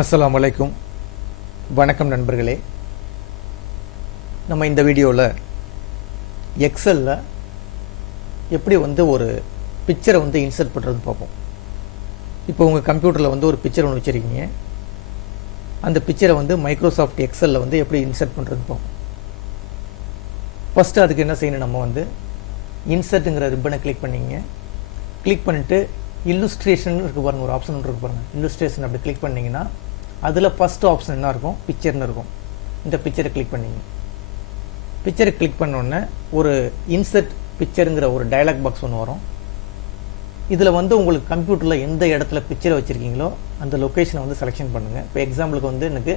அஸ்ஸலாமு அலைக்கும். வணக்கம் நண்பர்களே. நம்ம இந்த வீடியோவில் எக்ஸலில் எப்படி ஒரு பிக்சரை இன்சர்ட் பண்ணுறதுன்னு பார்ப்போம். இப்போ உங்கள் கம்ப்யூட்டரில் ஒரு பிக்சர் ஒன்று வச்சுருக்கீங்க. அந்த பிக்சரை மைக்ரோசாஃப்ட் எக்ஸலில் எப்படி இன்சர்ட் பண்ணுறதுன்னு பார்ப்போம். ஃபஸ்ட்டு அதுக்கு என்ன செய்யணும், நம்ம இன்சர்ட்டுங்கிற ரிப்பனை கிளிக் பண்ணிங்க. கிளிக் பண்ணிவிட்டு இல்லுஸ்ட்ரேஷன் இருக்குது பாருங்கள், ஒரு ஆப்ஷன் இருக்குது பாருங்கள். இல்லுஸ்ட்ரேஷன் அப்படி கிளிக் பண்ணிங்கன்னா அதில் ஃபஸ்ட்டு ஆப்ஷன் என்ன இருக்கும், பிக்சர்னு இருக்கும். இந்த பிக்சரை கிளிக் பண்ணிங்க. பிக்சரை கிளிக் பண்ணோடனே ஒரு இன்சர்ட் பிக்சருங்கிற ஒரு டயலாக் பாக்ஸ் ஒன்று வரும். இதில் உங்களுக்கு கம்ப்யூட்டரில் எந்த இடத்துல பிக்சரை வச்சுருக்கீங்களோ அந்த லொக்கேஷனை செலெக்ஷன் பண்ணுங்கள். இப்போ எக்ஸாம்பிளுக்கு எனக்கு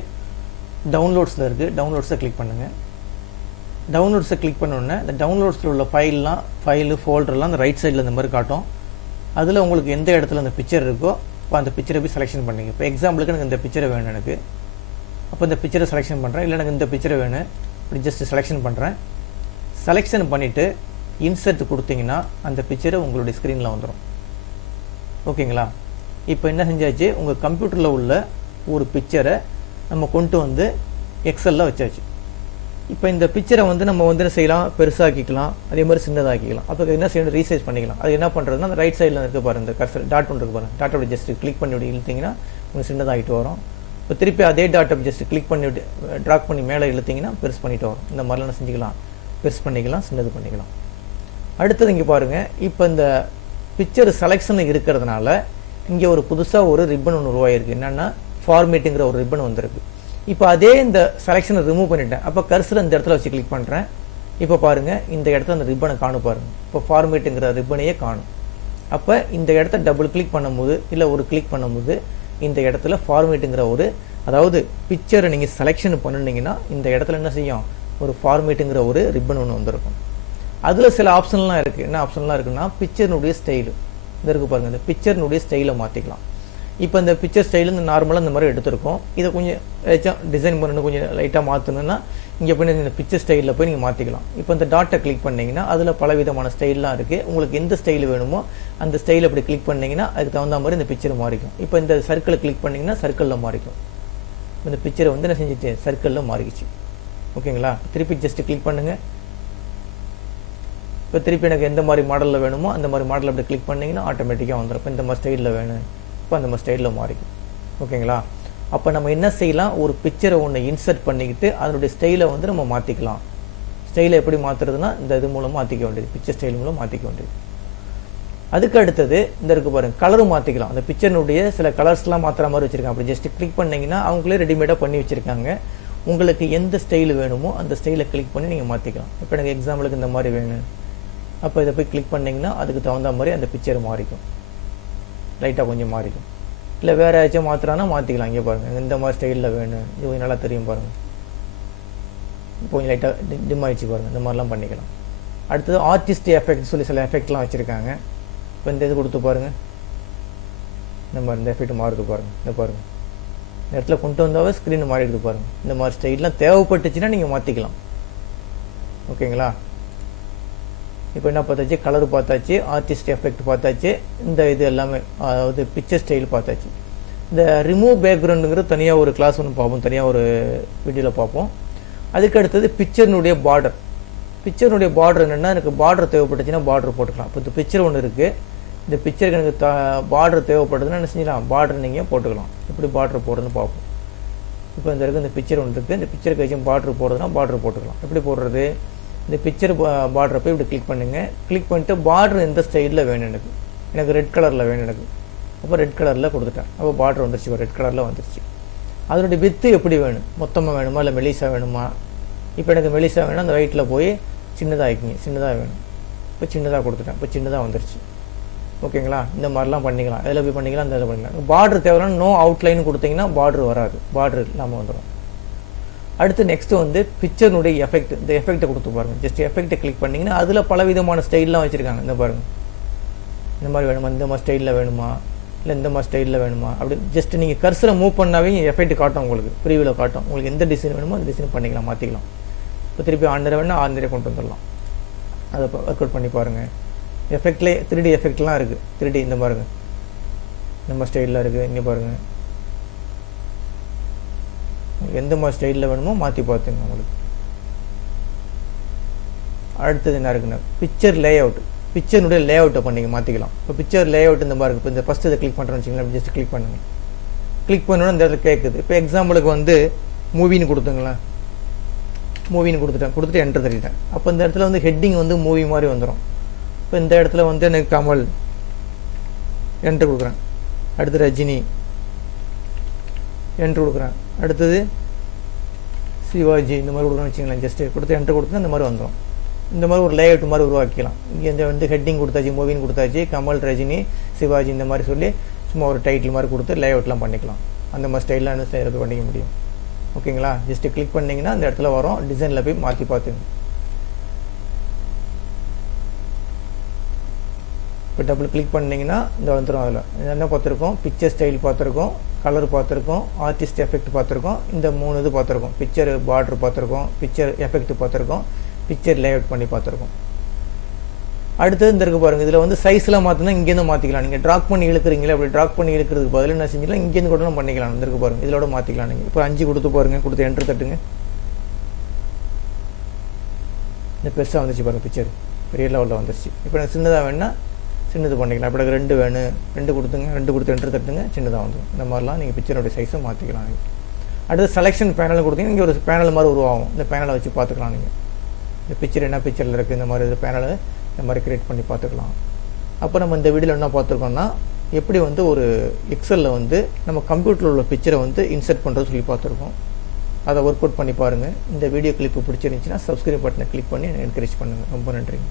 டவுன்லோட்ஸில் இருக்குது. டவுன்லோட்ஸை கிளிக் பண்ணுங்கள். டவுன்லோட்ஸை கிளிக் பண்ணோடனே இந்த டவுன்லோட்ஸில் உள்ள ஃபைலு ஃபோல்டர்லாம் அந்த ரைட் சைடில் இந்த மாதிரி காட்டும். அதில் உங்களுக்கு எந்த இடத்துல அந்த பிக்சர் இருக்கோ இப்போ அந்த பிக்சரை போய் செலெக்ஷன் பண்ணிங்க. இப்போ எக்ஸாம்பிளுக்கு எனக்கு இந்த பிக்சரை வேணும் எனக்கு. அப்போ இந்த பிக்சரை செலெக்ஷன் பண்ணுறேன். இல்லை எனக்கு இந்த பிக்சரை வேணும், இப்படி ஜஸ்ட் செலெக்ஷன் பண்ணுறேன். செலெக்ஷன் பண்ணிவிட்டு இன்சர்ட் கொடுத்தீங்கன்னா அந்த பிக்சரை உங்களுடைய ஸ்க்ரீனில் வந்துடும். ஓகேங்களா? இப்போ என்ன செஞ்சாச்சு, உங்கள் கம்ப்யூட்டரில் உள்ள ஒரு பிக்சரை நம்ம கொண்டு எக்ஸலில் வச்சாச்சு. இப்போ இந்த பிக்சரை நம்ம என்ன செய்யலாம், பெருசாக்கிக்கலாம், அதே மாதிரி சின்னதாக்கிக்கலாம். அப்போ என்ன செய்யணும், ரீசைஸ் பண்ணிக்கலாம். அது என்ன பண்ணுறதுன்னா அந்த ரைட் சைடில் இருக்க பாருங்கள், இந்த கர்சர் டாட் ஒன்று இருக்கு பாருங்கள். டாட்டோட ஜஸ்ட் கிளிக் பண்ணி இழுத்திங்கன்னா உங்களுக்கு சின்னதாகிட்டு வரும். இப்போ திருப்பி அதே டாட்டை ஜஸ்ட் கிளிக் பண்ணிவிட்டு ட்ராக் பண்ணி மேலே இழுத்திங்கன்னா பெருசு பண்ணிட்டு வரும். இந்த மாதிரிலாம் செஞ்சுக்கலாம், பெருசு பண்ணிக்கலாம், சின்னது பண்ணிக்கலாம். அடுத்தது இங்கே பாருங்கள், இப்போ இந்த பிக்சர் செலெக்ஷன் இருக்கிறதுனால இங்கே ஒரு புதுசாக ஒரு ரிப்பன் ஒன்று உருவாகிருக்கு. என்னென்னா ஃபார்மேட்டுங்கிற ஒரு ரிப்பன் வந்திருக்கு. இப்போ அதே இந்த செலெக்ஷனை ரிமூவ் பண்ணிட்டேன். அப்போ கர்சரை இந்த இடத்துல வச்சு கிளிக் பண்ணுறேன். இப்போ பாருங்கள், இந்த இடத்துல அந்த ரிப்பனை காணும் பாருங்கள். இப்போ ஃபார்மேட்டுங்கிற ரிப்பனையே காணும். அப்போ இந்த இடத்த டபுள் கிளிக் பண்ணும்போது இல்லை ஒரு கிளிக் பண்ணும்போது இந்த இடத்துல ஃபார்மேட்டுங்கிற அதாவது பிக்சரை நீங்கள் செலெக்ஷன் பண்ணினீங்கன்னா இந்த இடத்துல என்ன செய்யும், ஒரு ஃபார்மேட்டுங்கிற ஒரு ரிப்பன் ஒன்று வந்திருக்கும். அதில் சில ஆப்ஷன்லாம் இருக்குது. என்ன ஆப்ஷன்லாம் இருக்குன்னா, பிக்சர்னுடைய ஸ்டைலு இந்த இருக்குது பாருங்கள். இந்த பிக்சர்னுடைய ஸ்டைலை மாற்றிக்கலாம். இப்போ இந்த பிக்சர் ஸ்டைலு நார்மலாக இந்த மாதிரி எடுத்துருக்கோம். இதை கொஞ்சம் ஏதாச்சும் டிசைன் பண்ணணும், கொஞ்சம் லைட்டாக மாற்றணுன்னா இங்கே போய் இந்த பிக்சர் ஸ்டைலில் போய் நீங்கள் மாற்றிக்கலாம். இப்போ இந்த டாட்டை கிளிக் பண்ணிங்கன்னா அதில் பல விதமான ஸ்டைல்லாம் இருக்குது. உங்களுக்கு எந்த ஸ்டைல் வேணுமோ அந்த ஸ்டைல் அப்படி கிளிக் பண்ணிங்கன்னா அதுக்கு தகுந்த மாதிரி இந்த பிக்சர் மாறிக்கும். இப்போ இந்த சர்க்கிளை கிளிக் பண்ணிங்கன்னா சர்க்கிளில் மாறிக்கும். இந்த பிக்சரை என்ன செஞ்சிச்சு, சர்க்கிளில் மாறிக்கிச்சு. ஓகேங்களா? திருப்பி ஜஸ்ட்டு கிளிக் பண்ணுங்கள். இப்போ திருப்பி எனக்கு எந்த மாதிரி மாடலில் வேணுமோ அந்த மாதிரி மாடலில் அப்படி கிளிக் பண்ணிங்கன்னா ஆட்டோமேட்டிக்காக வந்துடும். இப்போ இந்த மாதிரி ஸ்டைலில் வேணும், இப்போ அந்த மாதிரி ஸ்டைலில் மாறிக்கும். ஓகேங்களா? அப்போ நம்ம என்ன செய்யலாம், ஒரு பிக்சரை ஒன்று இன்சர்ட் பண்ணிக்கிட்டு அதனுடைய ஸ்டைலை நம்ம மாற்றிக்கலாம். ஸ்டைலை எப்படி மாற்றுறதுன்னா இந்த இது மூலம் மாற்றிக்க வேண்டியது, பிக்சர் ஸ்டைல் மூலம் மாற்றிக்க வேண்டியது. அதுக்கு அடுத்தது இந்த இருக்குது பாருங்கள், கலரும் மாற்றிக்கலாம். அந்த பிக்சர்னுடைய சில கலர்ஸ்லாம் மாற்றுற மாதிரி வச்சுருக்காங்க. அப்படி ஜஸ்ட்டு கிளிக் பண்ணிங்கன்னா அவங்களே ரெடிமேடாக பண்ணி வச்சுருக்காங்க. உங்களுக்கு எந்த ஸ்டைல் வேணுமோ அந்த ஸ்டைலை கிளிக் பண்ணி நீங்கள் மாற்றிக்கலாம். இப்போ எனக்கு எக்ஸாம்பிளுக்கு இந்த மாதிரி வேணும், அப்போ இதை போய் கிளிக் பண்ணிங்கன்னா அதுக்கு தகுந்த மாதிரி அந்த பிக்சர் மாறிக்கும், லைட்டாக கொஞ்சம் மாறிக்கும். இல்லை வேறு ஏதாச்சும் மாற்றுறானா மாற்றிக்கலாம். இங்கே பாருங்கள், இந்த மாதிரி ஸ்டைலில் வேணும், இது கொஞ்சம் நல்லா தெரியும் பாருங்கள். இப்போ கொஞ்சம் லைட்டாக டிம் ஆகிடுச்சு பாருங்கள். இந்த மாதிரிலாம் பண்ணிக்கலாம். அடுத்தது ஆர்டிஸ்ட் எஃபெக்ட் சொல்லி சில எஃபெக்ட்லாம் வச்சுருக்காங்க. இப்போ இந்த இது கொடுத்து பாருங்கள், இந்த மாதிரி இந்த எஃபெக்ட் மாறுது பாருங்கள். இந்த பாருங்கள், இந்த இடத்துல கொண்டு வந்தாவே ஸ்க்ரீன் மாறிடுது பாருங்கள். இந்த மாதிரி ஸ்டைல்லாம் தேவைப்பட்டுச்சுன்னா நீங்கள் மாற்றிக்கலாம். ஓகேங்களா? இப்போ என்ன பார்த்தாச்சு, கலர் பார்த்தாச்சு, ஆர்டிஸ்ட் எஃபெக்ட் பார்த்தாச்சு, இந்த இது எல்லாமே அதாவது பிக்சர் ஸ்டைல் பார்த்தாச்சு. இந்த ரிமூவ் பேக்ரவுண்டுங்கிறது தனியாக ஒரு கிளாஸ் ஒன்று பார்ப்போம், தனியாக ஒரு வீடியோவில் பார்ப்போம். அதுக்கு அடுத்தது பிக்சர்னுடைய பார்டர். பிக்சர்னுடைய பார்டர் என்னென்னா, எனக்கு பார்டர் தேவைப்பட்டுச்சுன்னா பார்டர் போட்டுக்கலாம். இப்போ இந்த பிக்சர் ஒன்று இருக்குது, இந்த பிக்சருக்கு எனக்கு பார்டர் தேவைப்படுதுன்னா என்ன செஞ்சிடலாம், பார்டர் நீங்கள் போட்டுக்கலாம். எப்படி பார்டர் போடுறதுன்னு பார்ப்போம். இப்போ இந்த இருக்குது இந்த பிக்சர் ஒன்று இருக்குது, இந்த பிக்சருக்கு வச்சு பார்டர் போடுறதுனா பார்டர் போட்டுக்கலாம். எப்படி போடுறது, இந்த பிக்சர் பார்டரை போய் இப்படி கிளிக் பண்ணுங்கள். கிளிக் பண்ணிட்டு பார்டர் எந்த ஸ்டைலில் வேணும், எனக்கு ரெட் கலரில் வேணும் எனக்கு. அப்போ ரெட் கலரில் கொடுத்துட்டேன். அப்போ பார்டர் வந்துருச்சு, ரெட் கலரில் வந்துருச்சு. அதனுடைய வித்து எப்படி வேணும், மொத்தமாக வேணுமா இல்லை மெலிசா வேணுமா? இப்போ எனக்கு மெலிசா வேணும், அந்த வெயிட்டில் போய் சின்னதாக ஆகிக்கிங்க, சின்னதாக வேணும். இப்போ சின்னதாக கொடுத்துட்டேன், இப்போ சின்னதாக வந்துருச்சு. ஓகேங்களா? இந்த மாதிரிலாம் பண்ணிக்கலாம். அதில் போய் பண்ணிக்கலாம், அந்த இதில் பண்ணிக்கலாம். பார்டர் தேவைன்னா நோ அவுட்லைன் கொடுத்தீங்கன்னா பார்டர் வராது, பார்டர் இல்லாமல் வந்துடும். அடுத்து நெக்ஸ்ட்டு பிக்சர்னுடைய எஃபெக்ட். இந்த எஃபெக்ட்டை கொடுத்து பாருங்கள். ஜஸ்ட் எஃபெக்ட்டை கிளிக் பண்ணிங்கன்னா அதில் பல விதமான ஸ்டைல்லாம் வச்சுருக்காங்க. இந்த பாருங்கள், இந்த மாதிரி வேணுமா, இந்த மாதிரி ஸ்டைலில் வேணுமா, இல்லை இந்த மாதிரி ஸ்டைலில் வேணுமா, அப்படி ஜஸ்ட் நீங்கள் கர்சரை மூவ் பண்ணாவே எஃபெக்ட் காட்டும், உங்களுக்கு ப்ரீவியூவில் காட்டும். உங்களுக்கு எந்த டிசைன் வேணுமோ அந்த டிசைன் பண்ணிக்கலாம், மாற்றிக்கலாம். இப்போ திருப்பி ஆண்டரை வேணால் ஆண்டரே கொண்டு வந்துடலாம். அதை ஒர்க் அவுட் பண்ணி பாருங்கள். எஃபெக்ட்லேயே 3D எஃபெக்ட்லாம் இருக்குது. 3D இந்த பாருங்கள், இந்த மாதிரி ஸ்டைலில் இருக்குது. இங்கே பாருங்கள், எந்த மாதிரி ஸ்டைலில் வேணுமோ மாற்றி பார்த்துங்க உங்களுக்கு. அடுத்தது என்ன இருக்குன்னா பிக்சர் லே அவுட். பிக்சருடைய லே அவுட்டை பண்ணிங்க மாற்றிக்கலாம். இப்போ பிக்சர் லே அவுட் இந்த மாதிரி இருக்குது. இப்போ இந்த ஃபஸ்ட்டு இதை கிளிக் பண்ணுறேன்னு வச்சுங்களேன், ஜஸ்ட் கிளிக் பண்ணுங்கள். கிளிக் பண்ணோன்னா இந்த இடத்துல கேட்குது. இப்போ எக்ஸாம்பிளுக்கு வந்து மூவின்னு கொடுத்துங்களேன், மூவின்னு கொடுத்துட்டு என்டர் தட்டிட்டேன். அப்போ இந்த இடத்துல வந்து ஹெட்டிங் வந்து மூவி மாதிரி வந்துடும். இப்போ இந்த இடத்துல வந்து எனக்கு கமல் என்டர் கொடுக்குறேன். அடுத்து ரஜினி என்ட்ரு கொடுக்குறேன். அடுத்தது சிவாஜி இந்த மாதிரி கொடுக்குறேன்னு வச்சுங்களேன். ஜஸ்ட்டு கொடுத்து என்ட்ரு கொடுத்து இந்த மாதிரி வந்துடும். இந்த மாதிரி ஒரு லேஅவுட் மாதிரி உருவாக்கிக்கலாம். இங்கே இந்த வந்து ஹெட்டிங் கொடுத்தாச்சு, மூவின்னு கொடுத்தாச்சு, கமல், ரஜினி, சிவாஜி இந்த மாதிரி சொல்லி சும்மா ஒரு டைட்டில் மாதிரி கொடுத்து லேஅவுட்லாம் பண்ணிக்கலாம். அந்த மாதிரி ஸ்டைலில் இது பண்ணிக்க முடியும். ஓகேங்களா? ஜஸ்ட்டு கிளிக் பண்ணிங்கன்னா அந்த இடத்துல வரும். டிசைனில் போய் மாற்றி பார்த்துங்க. இப்போ டபுள் கிளிக் பண்ணிங்கன்னா இந்த வந்துடும். அதில் என்ன பார்த்துருக்கோம்? பிக்சர் ஸ்டைல் பார்த்துருக்கோம், கலர் பார்த்துருக்கோம், ஆர்டிஸ்ட் எஃபெக்ட் பார்த்துருக்கோம், இந்த 3 இது பார்த்துருக்கோம். பிக்சர் பார்டர் பார்த்துருக்கோம், பிக்சர் எஃபெக்ட் பார்த்துருக்கோம், பிக்சர் லேஅவுட் பண்ணி பார்த்துருக்கோம். அடுத்தது இந்த இருக்குது பாருங்கள். இதில் வந்து சைஸ்லாம் மாற்றினா இங்கேருந்து மாற்றிக்கலாம். நீங்கள் ட்ராக் பண்ணி இழுக்கிறீங்களே, அப்படி ட்ராக் பண்ணி இழுக்கிறதுக்கு பதில் என்ன செஞ்சிக்கலாம், இங்கேருந்து கூட பண்ணிக்கலாம். இந்த இருக்குது பாருங்கள், இதோட மாற்றிக்கலாம். நீங்கள் இப்போ 5 கொடுத்து பாருங்கள், கொடுத்து என்ட்ரு தட்டுங்க. இந்த பெருசாக வந்துச்சு பாருங்கள், பிக்சர் பெரிய லெவலில் வந்துருச்சு. இப்போ எனக்கு சின்னதாக வேணுன்னா சின்னது பண்ணிக்கலாம். இப்போ எனக்கு 2 வேணும், 2 கொடுத்துங்க, 2 கொடுத்து என்ட்ரு தட்டுங்க, சின்னதாக வந்துடும். இந்த மாதிரிலாம் நீங்கள் பிக்சரோடைய சைஸை மாற்றிக்கலாம். நீங்கள் அடுத்து செலெக்ஷன் பேனல் கொடுத்தீங்கன்னா இங்கே ஒரு பேனல் மாதிரி உருவாகும். இந்த பேனலை வச்சு பார்த்துக்கலாம். நீங்கள் இந்த பிக்சர் என்ன பிக்சரில் இருக்குது, இந்த மாதிரி பேனலை இந்த மாதிரி க்ரியேட் பண்ணி பார்த்துக்கலாம். அப்போ நம்ம இந்த வீடியோவில் என்ன பார்த்துருக்கோம்னா, எப்படி வந்து ஒரு எக்ஸலில் வந்து நம்ம கம்ப்யூட்டரில் உள்ள பிக்சரை வந்து இன்சர்ட் பண்ணுறது சொல்லி பார்த்துருக்கோம். அதை ஒர்க் அவுட் பண்ணி பாருங்கள். இந்த வீடியோ கிளிப்பு பிடிச்சிருந்துச்சின்னா சப்ஸ்கிரைப் பட்டனை கிளிக் பண்ணி என்கரேஜ் பண்ணுங்கள். ரொம்ப நன்றிங்க.